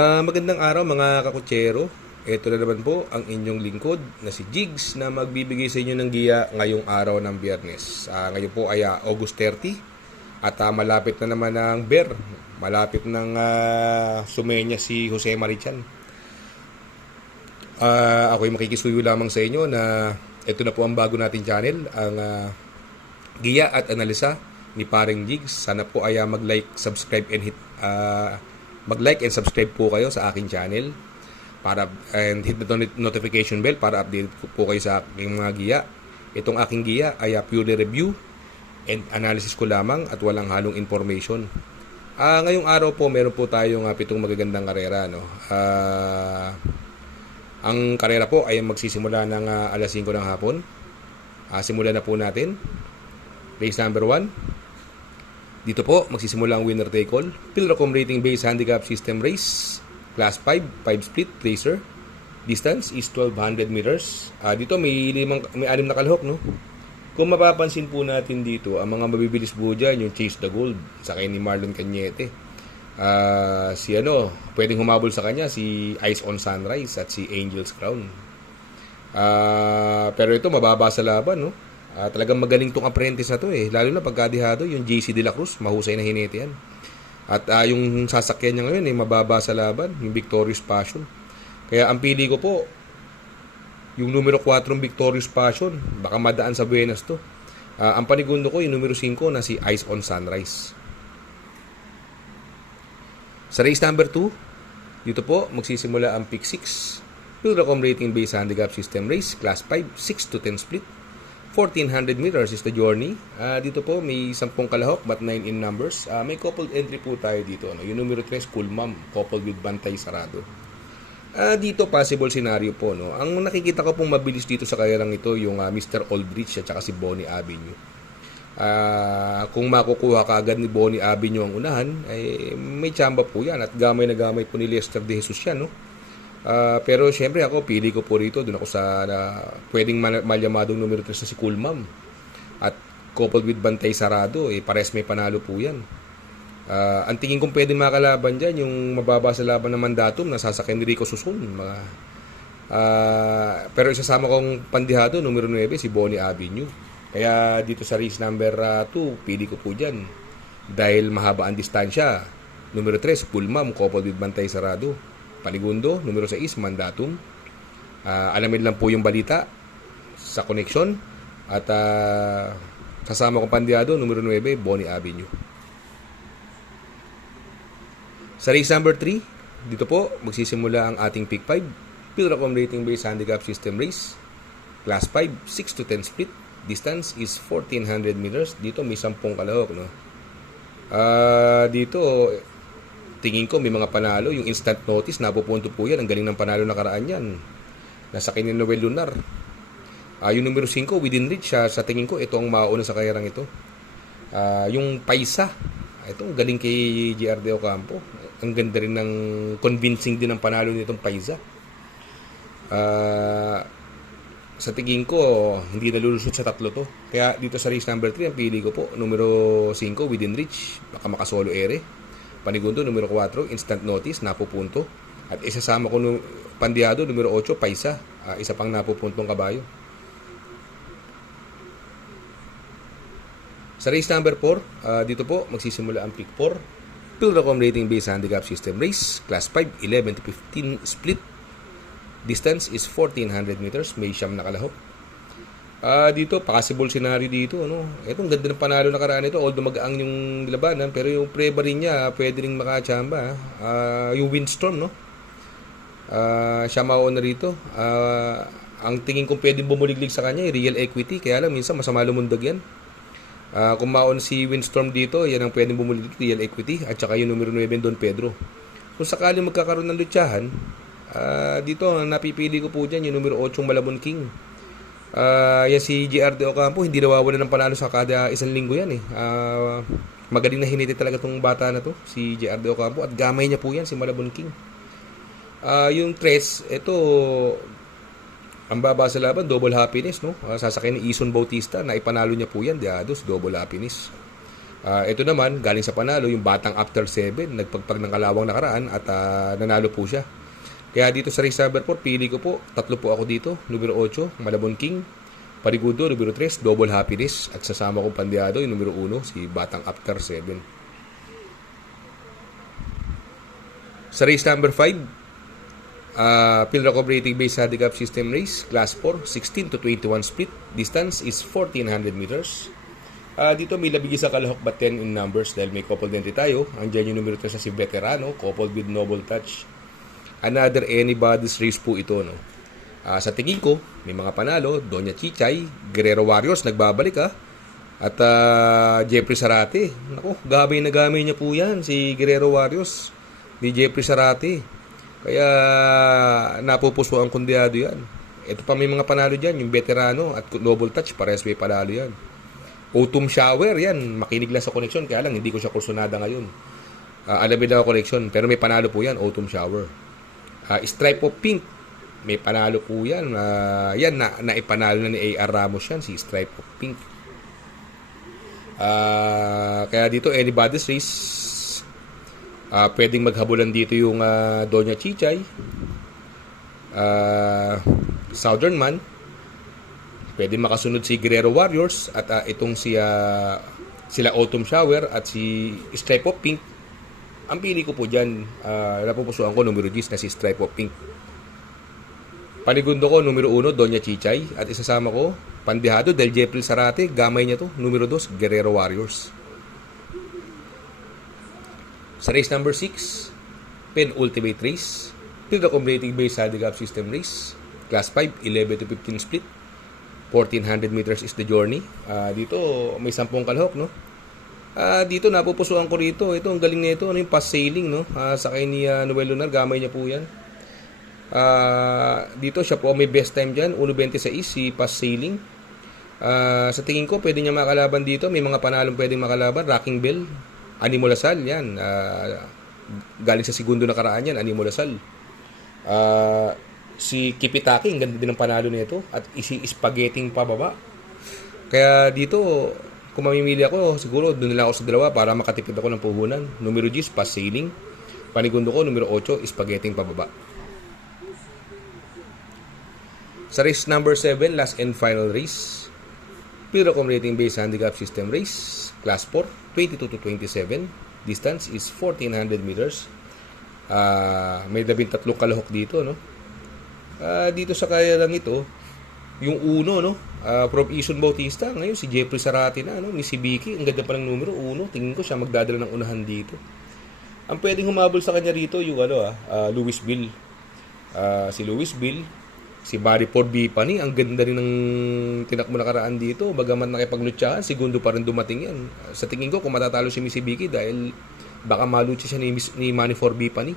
Magandang araw mga kakutsero. Ito na naman po ang inyong lingkod na si Jigs na magbibigay sa inyo ng giya ngayong araw ng Biyernes. Ngayon po ay August 30 at malapit na naman ang Ber. Malapit ng sumenya si Jose Marichan. Ako'y makikisuyo lamang sa inyo na ito na po ang bago nating channel, ang giya at analisa ni Paring Jigs. Sana po ay mag-like, subscribe and hit mag-like and subscribe po kayo sa aking channel and hit the notification bell para update po kayo sa aking mga giya. Itong aking giya ay purely review and analysis ko lamang at walang halong information. Ngayong araw po meron po tayong 7 magagandang karera, no? Ang karera po ay magsisimula ng alas 5 ng hapon. Simulan na po natin. Race number 1. Dito po, magsisimula ang winner take all. Pilracom rating based handicap system race. Class 5, 5 split, racer. Distance is 1200 meters. Dito may 6 na kalahok, no? Kung mapapansin po natin dito, ang mga mabibilis po dyan, yung Chase the Gold, sakay ni Marlon Cañete. Pwedeng humabol sa kanya, si Ice on Sunrise at si Angel's Crown. Pero ito, mababa sa laban, no? Talagang magaling tong apprentice na to lalo na pagkadihado yung JC De La Cruz, mahusay na hinete yan. At yung sasakyan niya ngayon mababa sa laban, yung Victorious Passion. Kaya ang pili ko po yung numero 4 Victorious Passion, baka madaan sa Buenas to. Ang panigundo ko yung numero 5 na si Ice on Sunrise. Sa race number 2, dito po magsisimula ang pick 6. Pilracom rating based handicap system race, class 5, 6 to 10 split. 1400 meters is the journey. Dito po may 10 kalahok but 9 in numbers. May coupled entry po tayo dito. Yung numero 3, Cool Mom, coupled with Bantay Sarado. Dito possible scenario po. No? Ang nakikita ko pong mabilis dito sa karerang ito, yung Mr. Aldrich at saka si Bonnie Avenue. Kung makukuha ka agad ni Bonnie Avenue ang unahan, ay may tsamba po yan. At gamay na gamay po ni Lester De Jesus yan. No? Pero syempre ako, pili ko po rito. Doon ako sa pwedeng malyamadong numero 3 na si Cool Mom. At coupled with Bantay Sarado, pares may panalo po yan. Ang tingin kong pwedeng makalaban dyan, yung mababa sa laban ng Mandatum, nasasakyan ni Rico Susun. Pero isasama kong pandihado, numero 9, si Bonnie Avenue. Kaya dito sa race number 2, pili ko po dyan. Dahil mahaba ang distansya. Numero 3, Cool Mom, coupled with Bantay Sarado. Panigundo, numero 6, Mandatum. Alamin lang po yung balita sa connection. At kasama kong pandiyado, numero 9, Bonnie Avenue. Sa race number 3, dito po, magsisimula ang ating pick 5. Pilracom rating based handicap system race. Class 5, 6 to 10 split. Distance is 1400 meters. Dito may 10 kalahok, no? Dito tingin ko may mga panalo. Yung instant notice, napupunto po yan. Ang galing ng panalo nakaraan yan. Nasa kinin Noel Lunar. Yung numero 5, within reach. Sa tingin ko, ito ang mauna sa karerang ito. Yung Paisa. Ito, ang galing kay JR De Ocampo. Ang ganda rin ng convincing din ng panalo nitong Paisa. Sa tingin ko, hindi nalulusot sa tatlo to. Kaya dito sa race number 3, ang pili ko po, numero 5, within reach. Baka makasolo ere. Panigundo, numero 4, instant notice, napupunto. At isasama ko pandiyado, numero 8, Paisa, isa pang napupuntong kabayo. Sa race number 4, dito po, magsisimula ang pick 4. Pilracom rating based handicap system race, class 5, 11 to 15 split. Distance is 1400 meters, may siyam na kalahok. Dito, possible scenario dito, no? Itong ganda ng panalo na karaan ito, although mag-aang yung labanan, pero yung preba rin niya, pwede rin makachamba. Yung Windstorm, no? Siya mauna rito. Ang tingin kong pwedeng bumuliglig sa kanya, real equity, kaya lang minsan masama lumundag yan. Kung mauna si Windstorm dito, yan ang pwedeng bumuliglig, real equity, at saka yung numero 9, Don Pedro. Kung sakali magkakaroon ng lutsahan, dito, napipili ko po dyan, yung numero 8, Malabon King. Yan si JR De Ocampo, hindi nawawala ng panalo sa kada isang linggo yan magaling na hiniti talaga tong bata na to, si JR De Ocampo, at gamay niya po yan si Malabon King. Yung tres, ito ang baba sa laban, Double Happiness, no? Sasakyan ni Ison Bautista, na ipanalo niya po yan, Diados, Double Happiness. Ito naman, galing sa panalo, yung batang after 7, nagpagpag ng kalawang nakaraan at nanalo po siya. Kaya dito sa race number 4, pili ko po, tatlo po ako dito. Numero 8, Malabon King. Parigudo, numero 3, Double Happiness. At sasama kong pandiado, yung numero 1, si batang after 7. Sa race number 5, Pilracom Rating Based Handicap System Race, Class 4, 16 to 21 split. Distance is 1,400 meters. Dito may labigi sa kalahok but 10 in numbers dahil may coupled entry tayo. Andiyan yung numero 3 na si Veterano, coupled with Noble Touch. Another anybody's race po ito, no? Sa tingin ko, may mga panalo, Doña Chichay, Guerrero Warriors, nagbabalik at Jeffrey Sarate. Naku, gamay na gamay niya po yan, si Guerrero Warriors, ni Jeffrey Sarate. Kaya napupusuan kundiyado yan. Ito pa may mga panalo dyan, yung Veterano at Noble Touch, parehas may panalo yan. Autumn Shower, yan, makinig lang sa connection, kaya lang hindi ko siya kursunada ngayon. Alamin lang ako connection, pero may panalo po yan, Autumn Shower. Stripe of Pink, may panalo po yan. Yan, naipanalo na ni A.R. Ramos yan, si Stripe of Pink. Kaya dito, anybody's race. Pwedeng maghabulan dito yung Doña Chichay, Southern Man. Pwedeng makasunod si Guerrero Warriors at itong sila Autumn Shower at si Stripe of Pink. Ang pili ko po dyan, napupusuan ko numero 10 na si Stripe of Pink. Panigundo ko, numero 1, Doña Chichay. At isasama ko, pandihado dahil Jeffrey Sarate, gamay niya to. Numero 2, Guerrero Warriors. Sa race number 6, penultimate race, Pilracom Rating Based Handicap System Race, Class 5, 11 to 15 split. 1,400 meters is the journey. Dito, may 10 kalahok, no? Dito, napupusuan ko rito. Ito, ang galing nito. Ano yung pass sailing, no? Sakay ni Noel Lunar, gamay niya po yan. Dito, siya po may best time dyan. 1.26 si pass sailing. Sa tingin ko, pwede niya makalaban dito. May mga panalong pwedeng makalaban. Rocking Bell, Animo Lasal, yan. Galing sa segundo na karaan yan, Animo Lasal. Si Kipitaki, ang ganda din ng panalo nito. At si Spaghetti pababa. Kaya dito, kung mamimili ako, siguro doon nila ako sa dalawa para makatipid ako ng puhunan. Numero 10, pass sailing. Panigundo ko, numero 8, Spaghetti pababa. Sa race number 7, last and final race, Pilracom Rating Based Handicap System Race, Class 4, 22 to 27. Distance is 1,400 meters. May 13 kalahok dito, no? Dito sa kaya lang ito, yung uno, no? From Ison Bautista, ngayon si Jeffrey Sarate na, no? Ni si Vicky, ang ganda pa ng numero 1. Tingin ko siya magdadala ng unahan dito. Ang pwedeng humabol sa kanya rito, yung Louis Bill. Si Louis Bill, si Barry Ford Bipani, ang ganda rin ng tinakbo na karaan dito. Bagaman nakipagnutsahan, segundo pa rin dumating yan. Sa tingin ko, kung matatalo si Missy Vicky, dahil baka malutsi siya ni Manny Ford Bipani.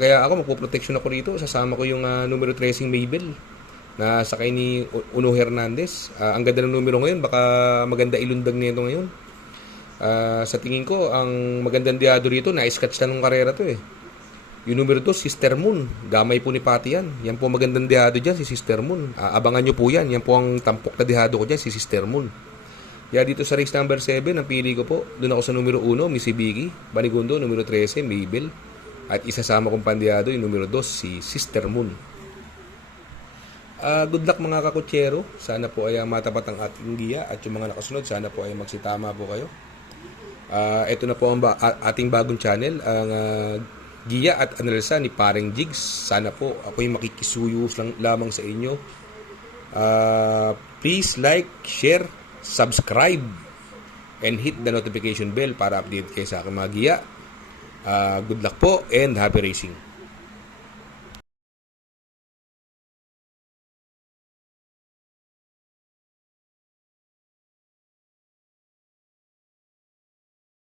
Kaya ako magpo-protection ako rito. Sasama ko yung numero 13 Mabel na sakay ni Uno Hernandez. Ang ganda ng numero ngayon, baka maganda ilundag nito ngayon. Sa tingin ko, ang magandang diado rito, na-sketch na nung karera to eh. Yung numero 2, Sister Moon. Gamay po ni Pati yan. Yan po magandang diado dyan, si Sister Moon. Abangan nyo po yan. Yan po ang tampok na diado ko dyan, si Sister Moon. Kaya dito sa race number 7, ang pili ko po, doon ako sa numero 1, Missy Vicky. Banigundo, numero 13, Mabel. At isasama kong pandiado yung numero 2, si Sister Moon. Good luck mga kakutsero. Sana po ay matapat ang ating giya. At yung mga nakasunod, sana po ay magsitama po kayo. Ito na po ang ating bagong channel, ang giya at analisa ni Paring Jigs. Sana po ako'y makikisuyo lamang sa inyo. Please like, share, subscribe, and hit the notification bell para update kayo sa aking mga giya. Good luck po and happy racing.